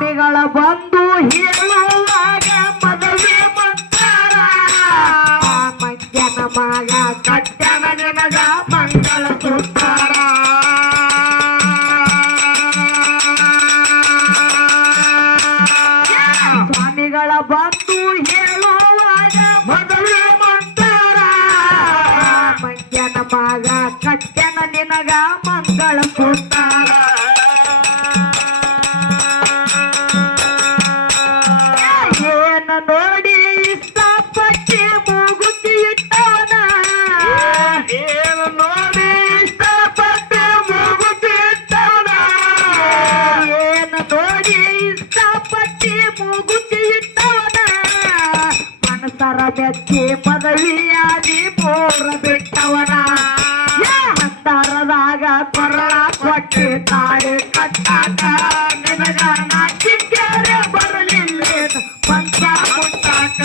ಸ್ವಾಮಿಗಳ ಬಂದು ಹೇಳುವಾಗ ಮದುವೆ ಮಂತ್ರ ಮಂಜನ ಮಗ ಕಟ್ಟನ ನಿನಗ ಮಂಗಳ ಸೂತ್ರ ಸ್ವಾಮಿಗಳ ಬಂದು ಹೇಳುವಾಗ ಮದುವೆ ಮಂತ್ರ ಮಂಜನ ಮಗ ಕಟ್ಟನ ನಿನಗ ಮಂಗಳ ಸೂತ್ರ ನೋಡಿ ಇಷ್ಟಪಟ್ಟಿ ಮೂಗುತಿ ಇಟ್ಟವನ ಏನು ನೋಡಿ ಇಷ್ಟಪಟ್ಟಿ ಮೂಗುತಿ ಇಟ್ಟವನ ಏನು ನೋಡಿ ಇಷ್ಟಪಟ್ಟಿ ಮೂಗುತಿ ಇಟ್ಟವನ ಮನಸರ ಮೆಚ್ಚಿ ಪದವಿಯಾಗಿ ಪೂರ ಬಿಟ್ಟವನ ಅಂತರದಾಗ ಕೊರಳ ಕೊಟ್ಟಿ ತಾಳಿ ಕಟ್ಟಾಕ ನಿನಗ ನಾಚಿಕೆರೆ ಬರಲಿಲ್ಲ ಪಂಚ ಮುಟ್ಟಾಕ